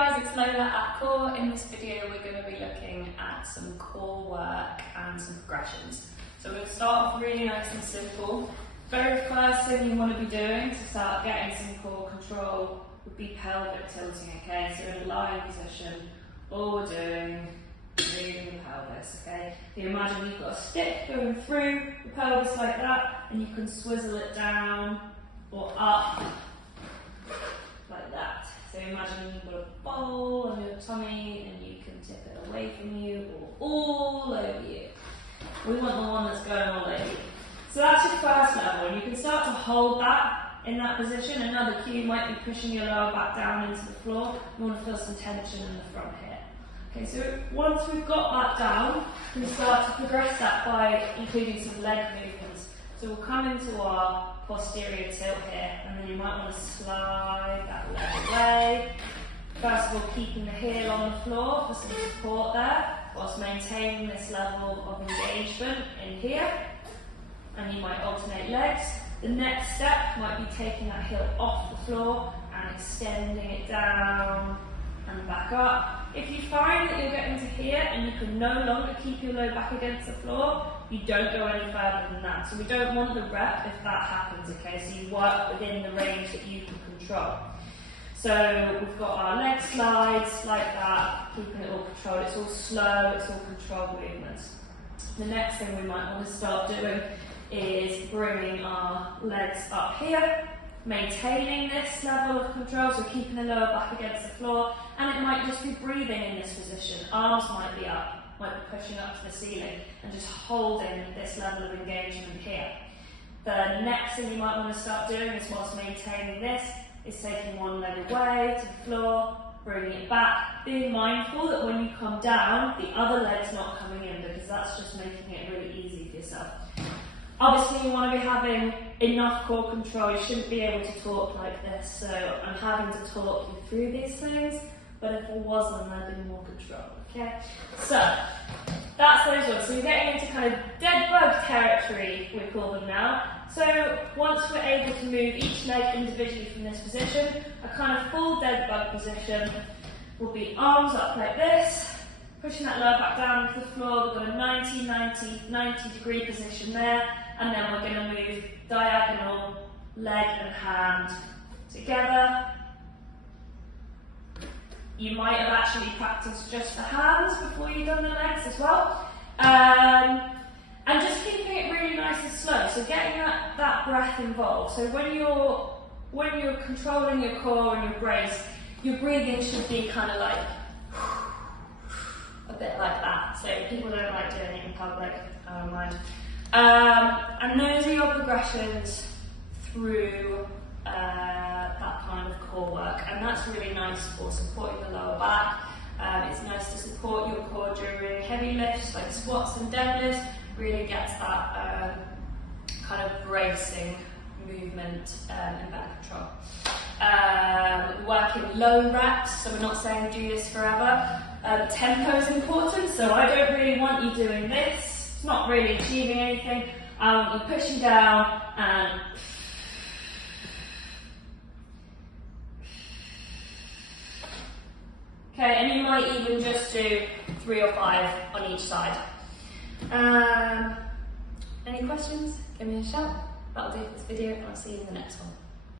guys, it's Lola at Core. In this video we're going to be looking at some core work and some progressions. So we're going to start off really nice and simple. Very first thing you want to be doing to start getting some core control would be pelvic tilting, okay? So in a lying position, all we're doing is moving the pelvis, okay? If you imagine you've got a stick going through the pelvis like that, and you can swizzle it down or up like that. So imagine you've got a bowl on your tummy and you can tip it away from you or all over you. We want the one that's going all over you. So that's your first level, and you can start to hold that in that position. Another cue might be pushing your lower back down into the floor. You want to feel some tension in the front here. Okay, so once we've got that down, we can start to progress that by including some leg movements. So we'll come into our posterior tilt here, and then you might want to slide that leg away. First of all, keeping the heel on the floor for some support there, whilst maintaining this level of engagement in here. And you might alternate legs. The next step might be taking that heel off the floor and extending it down and back up. If you find that you're getting to here and you can no longer keep your low back against the floor, you don't go any further than that. So we don't want the rep if that happens, okay? So you work within the range that you can control. So we've got our leg slides like that, keeping it all controlled. It's all slow, it's all controlled movements. The next thing we might want to start doing is bringing our legs up here, maintaining this level of control, so keeping the lower back against the floor, and it might just be breathing in this position. Arms might be up, might be pushing up to the ceiling, and just holding this level of engagement here. The next thing you might want to start doing is, whilst maintaining this, is taking one leg away to the floor, bringing it back, being mindful that when you come down, the other leg's not coming in, because that's just making it really easy for yourself. Obviously you want to be having enough core control. You shouldn't be able to talk like this, so I'm having to talk you through these things, but if I wasn't, I'd be more control, okay? So, that's those ones. So you're getting into kind of dead bug territory, we call them now. So once we're able to move each leg individually from this position, a kind of full dead bug position will be arms up like this, pushing that lower back down into the floor. We've got a 90 degree position there, and then we're going to move diagonal leg and hand together. You might have actually practiced just the hands before you've done the legs as well. And just keeping it really nice and slow, so getting that breath involved. So when you're controlling your core and your brace, your breathing should be kind of like a bit like that. So people don't like doing it in public, I don't mind. And those are your progressions through that kind of core work, and that's really nice for supporting the lower back. It's nice to support your core during heavy lifts like squats and deadlifts. Really gets that kind of bracing movement in better control. Working low reps, so we're not saying do this forever. Tempo is important, so I don't really want you doing this. It's not really achieving anything. I want you pushing down and okay, and you might even just do 3 or 5 on each side. Any questions? Give me a shout. That'll do for this video, and I'll see you in the next one.